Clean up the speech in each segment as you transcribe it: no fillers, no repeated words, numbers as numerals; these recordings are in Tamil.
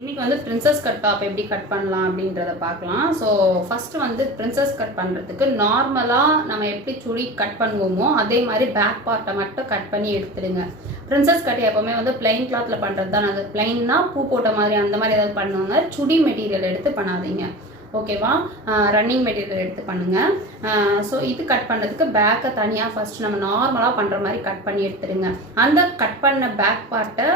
இன்னைக்கு வந்து பிரின்சஸ் கட் டாப் எப்படி கட் பண்ணலாம் அப்படின்றத பார்க்கலாம். ஸோ ஃபஸ்ட்டு வந்து பிரின்சஸ் கட் பண்ணுறதுக்கு நார்மலாக நம்ம எப்படி சுடி கட் பண்ணுவோமோ அதே மாதிரி பேக் பார்ட்டை மட்டும் கட் பண்ணி எடுத்துடுங்க. பிரின்சஸ் கட் எப்போவுமே வந்து பிளைன் கிளாத்தில் பண்ணுறது தான். அது பிளைன்னா பூ போட்ட மாதிரி அந்த மாதிரி ஏதாவது பண்ணுவாங்க. சுடி மெட்டீரியல் எடுத்து பண்ணாதீங்க, ஓகேவா? ரன்னிங் மெட்டீரியல் எடுத்து பண்ணுங்கள். ஸோ இது கட் பண்ணுறதுக்கு பேக்கை தனியாக ஃபஸ்ட்டு நம்ம நார்மலாக பண்ணுற மாதிரி கட் பண்ணி எடுத்துடுங்க. அந்த கட் பண்ண பேக் பார்ட்டை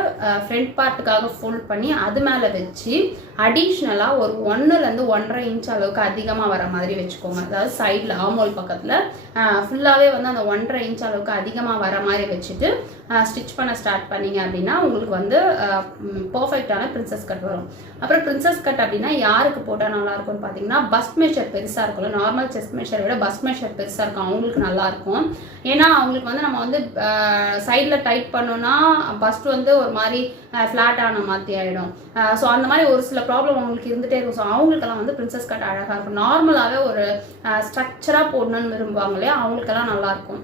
ஃப்ரண்ட் பார்ட்டுக்காக ஃபோல்ட் பண்ணி அது மேலே வச்சு அடிஷ்னலாக ஒரு 1லேருந்து 1.5 இன்ச் அளவுக்கு அதிகமாக வர மாதிரி வச்சுக்கோங்க. அதாவது சைடில் ஆமோல் பக்கத்தில் ஃபுல்லாகவே வந்து அந்த 1.5 இன்ச் அளவுக்கு அதிகமாக வர மாதிரி வச்சுட்டு ஸ்டிச் பண்ண ஸ்டார்ட் பண்ணிங்க அப்படின்னா உங்களுக்கு வந்து பர்ஃபெக்டான பிரின்சஸ் கட் வரும். அப்புறம் பிரின்சஸ் கட் அப்படின்னா யாருக்கு போட்டால் நல்லாயிருக்கும்னு பார்த்தீங்கன்னா, பஸ்ட் மெஷர் பெருசாக இருக்கும்ல, நார்மல் செஸ்ட் மெஷரை விட பஸ்ட் மெஷர் பெருசாக இருக்கும், அவங்களுக்கு நல்லாயிருக்கும். ஏன்னா அவங்களுக்கு வந்து நம்ம வந்து சைடில் டைட் பண்ணோன்னா பஸ்ட் வந்து ஒரு மாதிரி ஃப்ளாட் ஆன மாதிரி ஆகிடும். ஸோ அந்த மாதிரி ஒரு சில ப்ராப்ளம் அவங்களுக்கு இருந்துகிட்டே இருக்கும். ஸோ அவங்களுக்கெல்லாம் வந்து பிரின்சஸ் கட் அழகாக இருக்கும். நார்மலாகவே ஒரு ஸ்ட்ரக்சராக போடணும்னு விரும்புவாங்க இல்லையா, அவங்களுக்கெல்லாம் நல்லாயிருக்கும்.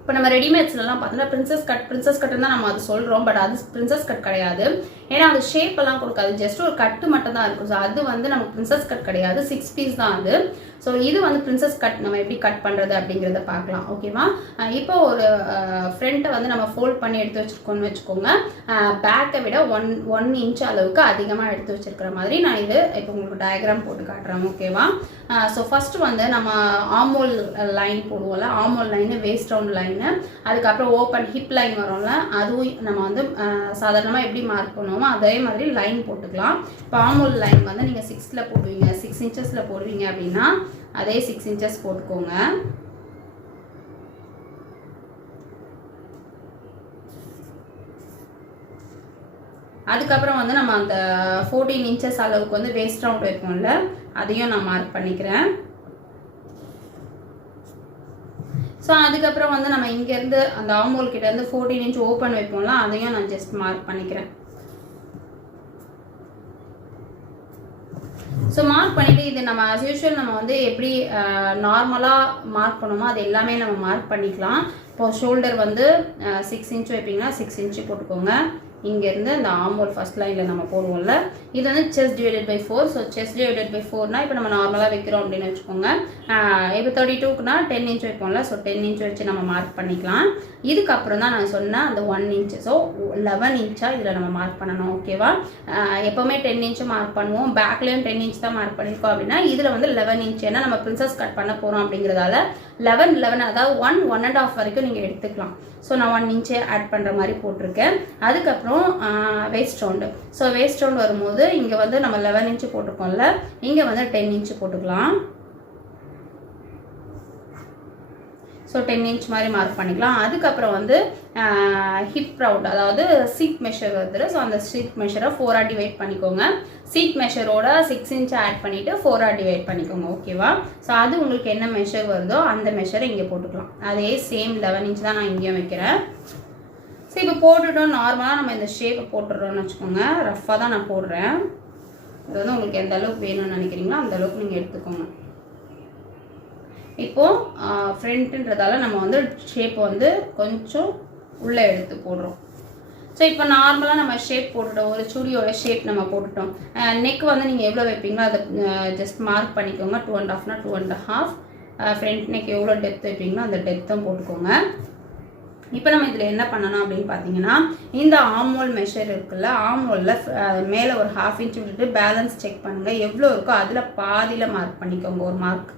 இப்போ நம்ம ரெடிமேட்ஸ்லாம் பார்த்தோன்னா பிரின்சஸ் கட்டுன்னு தான் நம்ம அது சொல்கிறோம். பட் அது பிரின்சஸ் கட் கிடையாது. ஏன்னா அது ஷேப் எல்லாம் கொடுக்காது, ஜஸ்ட் ஒரு கட்டு மட்டும் தான் இருக்கும். ஸோ அது வந்து நமக்கு பிரின்சஸ் கட் கிடையாது, 6 பீஸ் தான் அது. ஸோ இது வந்து பிரின்சஸ் கட் நம்ம எப்படி கட் பண்ணுறது அப்படிங்கிறத பார்க்கலாம், ஓகேவா? இப்போ ஒரு ஃப்ரண்ட்டை வந்து நம்ம ஃபோல்ட் பண்ணி எடுத்து வச்சுருக்கோன்னு வச்சுக்கோங்க. பேக்கை விட 1 இன்ச் அளவுக்கு அதிகமாக எடுத்து வச்சுருக்கிற மாதிரி நான் இது இப்போ உங்களுக்கு டயக்ராம் போட்டு காட்டுறேன், ஓகேவா? ஸோ ஃபஸ்ட்டு வந்து நம்ம ஆமோல் லைன் போடுவோம்ல, armhole line, waist round line, அதுக்கப்புறம் ஓப்பன் ஹிப் லைன் வரும்ல, அதுவும் நம்ம வந்து சாதாரணமாக எப்படி மார்க் பண்ணுவோமோ அதே மாதிரி லைன் போட்டுக்கலாம். இப்போ ஆமோல் லைன் வந்து நீங்கள் 6ல் போடுவீங்க, 6 இன்ச்சஸில் போடுவீங்க அப்படின்னா அதே 6 இன்ச்சஸ் போட்டுக்கோங்க. அதுக்கப்புறம் வந்து நம்ம அந்த 14 இன்ச்சஸ் அளவுக்கு வந்து வேஸ்ட் ரவுண்ட் வைப்போம்ல, அதையும் நான் மார்க் பண்ணிக்கிறேன். ஸோ அதுக்கப்புறம் வந்து நம்ம இங்கேருந்து அந்த ஆமோல் கிட்டேருந்து 14 இன்ச் ஓப்பன் வைப்போம்ல, அதையும் நான் ஜஸ்ட் மார்க் பண்ணிக்கிறேன். ஸோ மார்க் பண்ணிவிட்டு இது நம்ம ஆஸ் யூஷுவல் நம்ம வந்து எப்படி நார்மலாக மார்க் பண்ணுவோமோ அது எல்லாமே நம்ம மார்க் பண்ணிக்கலாம். இப்போ ஷோல்டர் வந்து 6 இன்ச் வைப்பீங்கன்னா 6 இன்ச்சு போட்டுக்கோங்க. இங்கேருந்து இந்த ஆமோல் ஃபஸ்ட் லைனில் நம்ம போடுவோம்ல, இது வந்து chest divided by 4. So chest divided by 4னா இப்போ நம்ம நார்மலாக வைக்கிறோம் அப்படின்னு வச்சுக்கோங்க. இப்போ 32க்குனா 10 இன்ச் வைப்போம்ல, ஸோ 10 இன்ச் வச்சு நம்ம மார்க் பண்ணிக்கலாம். இதுக்கப்புறம் தான் நான் சொன்னேன் அந்த 1 இன்ச். ஸோ 11 இன்ச்சாக இதில் நம்ம மார்க் பண்ணணும், ஓகேவா? எப்போவுமே 10 இன்ச்சு மார்க் பண்ணுவோம், பேக்லேயும் 10 இன்ச் தான் மார்க் பண்ணியிருக்கோம் அப்படின்னா இதில் வந்து 11 இன்ச். ஏன்னா நம்ம பிரின்சஸ் கட் பண்ண போகிறோம் அப்படிங்கிறதால 11 அதாவது 1.5 வரைக்கும் நீங்கள் எடுத்துக்கலாம். ஸோ நான் 1 இன்ச்சே ஆட் பண்ணுற மாதிரி போட்டிருக்கேன். அதுக்கப்புறம் waste round. So waste round வரும்போது இங்கே வந்து நம்ம 11 இன்ச்சு போட்டிருக்கோம்ல, இங்கே வந்து 10 இன்ச்சு போட்டுக்கலாம். ஸோ 10 இன்ச் மாதிரி மார்க் பண்ணிக்கலாம். அதுக்கப்புறம் வந்து ஹிப் ரவுண்ட், அதாவது சீட் மெஷர் வருது. ஸோ அந்த சீட் மெஷரை 4ஆக டிவைட் பண்ணிக்கோங்க. சீட் மெஷரோட 6 இன்ச் ஆட் பண்ணிவிட்டு 4ஆக டிவைட் பண்ணிக்கோங்க, ஓகேவா? ஸோ அது உங்களுக்கு என்ன மெஷர் வருதோ அந்த மெஷரை இங்கே போட்டுக்கலாம். அதே சேம் 11 இன்ச் தான் நான் இங்கேயும் வைக்கிறேன். ஸோ இப்போ போட்டுட்டோம், நார்மலாக நம்ம இந்த ஷேப்பை போட்டுடுறோம்னு வச்சுக்கோங்க. ரஃப்பாக தான் நான் போடுறேன். இது வந்து உங்களுக்கு எந்த அளவுக்கு வேணும்னு நினைக்கிறீங்களோ அந்த அளவுக்கு நீங்கள் எடுத்துக்கோங்க. இப்போது ஃப்ரண்ட்டுன்றதால நம்ம வந்து ஷேப்பை வந்து கொஞ்சம் உள்ளே எடுத்து போடுறோம். ஸோ இப்போ நார்மலாக நம்ம ஷேப் போட்டுட்டோம், ஒரு சுடியோட ஷேப் நம்ம போட்டுட்டோம். நெக் வந்து நீங்கள் எவ்வளோ வைப்பீங்களோ அதை ஜஸ்ட் மார்க் பண்ணிக்கோங்க. 2.5னா 2.5. ஃப்ரண்ட் நெக் எவ்வளோ டெப்த் வைப்பீங்களோ அந்த டெப்த்தும் போட்டுக்கோங்க. இப்போ நம்ம இதில் என்ன பண்ணணும் அப்படின்னு பார்த்தீங்கன்னா, இந்த ஆமோல் மெஷர் இருக்குல்ல, ஆமோலில் மேலே ஒரு 1/2 இன்ச் விட்டுட்டு பேலன்ஸ் செக் பண்ணுங்கள். எவ்வளோ இருக்கோ அதில் பாதியில் மார்க் பண்ணிக்கோங்க ஒரு மார்க்,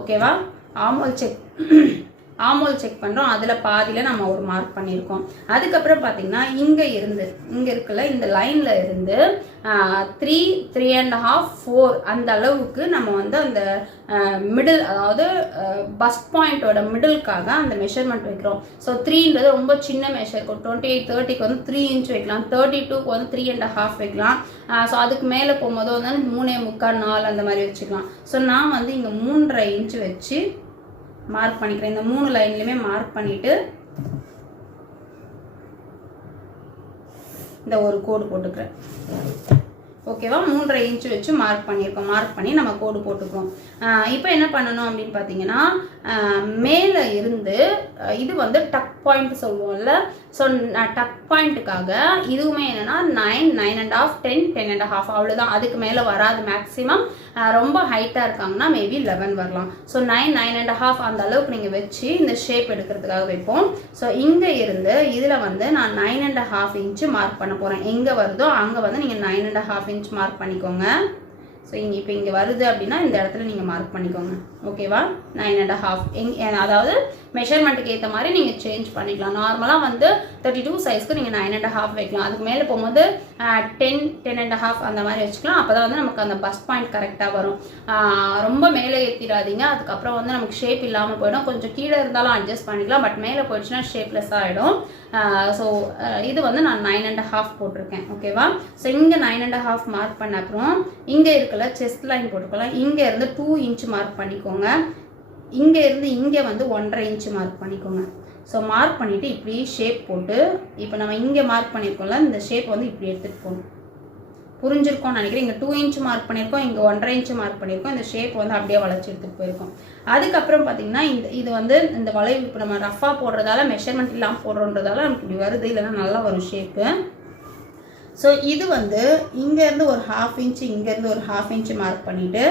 ஓகேவா? ஆமோல் செக் பண்ணுறோம், அதில் பாதியில் நம்ம ஒரு மார்க் பண்ணியிருக்கோம். அதுக்கப்புறம் பார்த்தீங்கன்னா இங்கே இருக்குல்ல, இந்த லைனில் இருந்து 3, 3.5, 4 அந்த அளவுக்கு நம்ம வந்து அந்த மிடில், அதாவது பஸ்ட் பாயிண்டோட மிடிலுக்காக அந்த மெஷர்மெண்ட் வைக்கிறோம். ஸோ 3ன்றது ரொம்ப சின்ன மெஷர். 28, 30க்கு வந்து 3 இன்ச் வைக்கலாம், 32க்கு வந்து 3.5 வைக்கலாம். ஸோ அதுக்கு மேலே போகும்போது வந்து 3.75, 4 அந்த மாதிரி வச்சுக்கலாம். ஸோ நான் வந்து இங்கே 3.5 இன்ச் வச்சு மார்க் பண்ணிக்கிறேன். இந்த 3 லைன்லையுமே மார்க் பண்ணிவிட்டு இந்த ஒரு கோடு போட்டுக்கிறேன், ஓகேவா? 3.5 இன்ச் வச்சு மார்க் பண்ணியிருக்கோம். மார்க் பண்ணி நம்ம கோடு போட்டுக்கிறோம். இப்போ என்ன பண்ணணும் அப்படின்னு பார்த்தீங்கன்னா, மேலே இருந்து இது வந்து டக் பாயிண்ட் சொல்லுவோம்ல. ஸோ டக் பாயிண்ட்டுக்காக இதுவுமே என்னென்னா 9, 9.5, 10, 10.5 அவ்வளோதான். அதுக்கு மேலே வராது மேக்ஸிமம். ரொம்ப ஹைட்டாக இருக்காங்கன்னா மேபி 11 வரலாம். ஸோ 9, 9.5 அந்த அளவுக்கு நீங்கள் வச்சு இந்த ஷேப் எடுக்கிறதுக்காக வைப்போம். ஸோ இங்கே இருந்து இதில் வந்து நான் 9.5 இன்ச்சு மார்க் பண்ண போகிறேன். எங்கே வருதோ அங்கே வந்து நீங்கள் 9.5 இன்ச் மார்க் பண்ணிக்கோங்க. ஸோ இப்போ இங்கே வருது அப்படின்னா இந்த இடத்துல நீங்கள் மார்க் பண்ணிக்கோங்க. ஓகேவா? 9.5 அதாவது மெஷர்மெண்ட்டுக்கு ஏற்ற மாதிரி நீங்கள் சேஞ்ச் பண்ணிக்கலாம். நார்மலாக வந்து 32 சைஸ்க்கு நீங்கள் 9.5 வைக்கலாம். அதுக்கு மேலே போகும்போது 10, 10.5 அந்த மாதிரி வச்சுக்கலாம். அப்போ தான் வந்து நமக்கு அந்த பஸ்ட் பாயிண்ட் கரெக்டாக வரும். ரொம்ப மேலே ஏற்றிடாதீங்க. அதுக்கப்புறம் வந்து நமக்கு ஷேப் இல்லாமல் போயிடும். கொஞ்சம் கீழே இருந்தாலும் அட்ஜஸ்ட் பண்ணிக்கலாம். பட் மேலே போயிடுச்சுன்னா ஷேப்லெஸ்ஸாக ஆகிடும். ஸோ இது வந்து நான் 9.5 போட்டிருக்கேன். ஓகேவா? ஸோ இங்கே 9.5 மார்க் பண்ண அப்புறம் இங்கே இருக்கல செஸ்ட் லைன் போட்டுக்கலாம். இங்கே இருந்து 2 இன்ச் மார்க் பண்ணிக்கோங்க. இங்கே இருந்து இங்கே வந்து 1.5 இன்ச் மார்க் பண்ணிக்கோங்க. ஸோ மார்க் பண்ணிவிட்டு இப்படி ஷேப் போட்டு இப்போ நம்ம இங்கே மார்க் பண்ணியிருக்கோம்ல இந்த ஷேப் வந்து இப்படி எடுத்துகிட்டு போகணும். புரிஞ்சிருக்கோம்னு நினைக்கிறேன். இங்கே 2 இன்ச் மார்க் பண்ணியிருக்கோம், இங்கே 1.5 இன்ச் மார்க் பண்ணியிருக்கோம். இந்த ஷேப் வந்து அப்படியே வளைச்சி எடுத்துகிட்டு போயிருக்கோம். அதுக்கப்புறம் பார்த்தீங்கன்னா இது வந்து இந்த வளைவு இப்போ நம்ம ரஃபாக போடுறதால மெஷர்மெண்ட் இல்லாமல் போடுறதால நமக்கு இப்படி வருது. இல்லைன்னா நல்லா வரும் ஷேப்பு. ஸோ இது வந்து இங்கேருந்து ஒரு 1/2 இன்ச்சு இங்கேருந்து ஒரு 1/2 இன்ச்சு மார்க் பண்ணிவிட்டு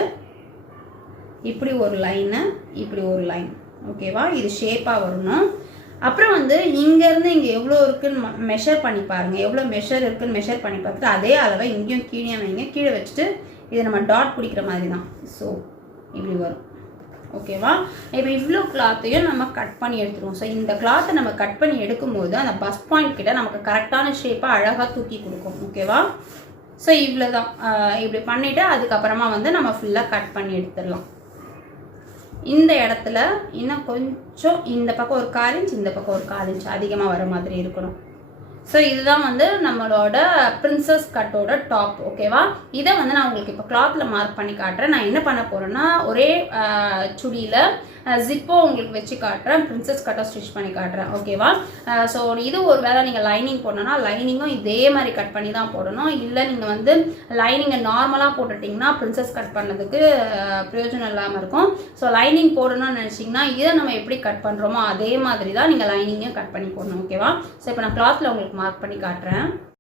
இப்படி ஒரு லைனு இப்படி ஒரு லைன். ஓகேவா? இது ஷேப்பாக வரணும். அப்புறம் வந்து இங்கேருந்து இங்கே எவ்வளோ இருக்குன்னு மெஷர் பண்ணி பாருங்கள். எவ்வளோ மெஷர் இருக்குன்னு மெஷர் பண்ணி பார்த்துட்டு அதே அளவை இங்கேயும் கீழே வைங்க. கீழே வச்சுட்டு இதை நம்ம டாட் பிடிக்கிற மாதிரி தான். ஸோ இப்படி வரும். ஓகேவா? இப்போ இவ்வளோ கிளாத்தையும் நம்ம கட் பண்ணி எடுத்துருவோம். ஸோ இந்த கிளாத்தை நம்ம கட் பண்ணி எடுக்கும்போது அந்த பஸ் பாயிண்ட் கிட்ட நமக்கு கரெக்டான ஷேப்பாக அழகாக தூக்கி கொடுக்கும். ஓகேவா? ஸோ இவ்வளோ தான். இப்படி பண்ணிவிட்டு அதுக்கப்புறமா வந்து நம்ம ஃபுல்லாக கட் பண்ணி எடுத்துடலாம். இந்த இடத்துல இன்னும் கொஞ்சம் இந்த பக்கம் ஒரு 1/4 இன்ச் இந்த பக்கம் ஒரு 1/4 இன்ச் அதிகமாக வர மாதிரி இருக்கணும். ஸோ இதுதான் வந்து நம்மளோட பிரின்சஸ் கட்டோட டாப். ஓகேவா? இதை வந்து நான் உங்களுக்கு இப்போ கிளாத்தில் மார்க் பண்ணி காட்டுறேன். நான் என்ன பண்ண போகிறேன்னா ஒரே சுடியில் ஜிப்போ உங்களுக்கு வச்சு காட்டுறேன். பிரின்சஸ் கட்டை ஸ்டிச் பண்ணி காட்டுறேன். ஓகேவா? ஸோ இது ஒரு வேளை நீங்கள் லைனிங் போடணும்னா லைனிங்கும் இதே மாதிரி கட் பண்ணி தான் போடணும். இல்லை நீங்கள் வந்து லைனிங்கை நார்மலாக போட்டுட்டிங்கன்னா பிரின்சஸ் கட் பண்ணதுக்கு பிரயோஜனம் இல்லாமல் இருக்கும். ஸோ லைனிங் போடணும்னு நினச்சிங்கன்னா இதை நம்ம எப்படி கட் பண்ணுறோமோ அதே மாதிரி தான் நீங்கள் லைனிங்கையும் கட் பண்ணி போடணும். ஓகேவா? ஸோ இப்போ நான் கிளாத்தில் உங்களுக்கு மார்க் பண்ணி காட்டுறேன்.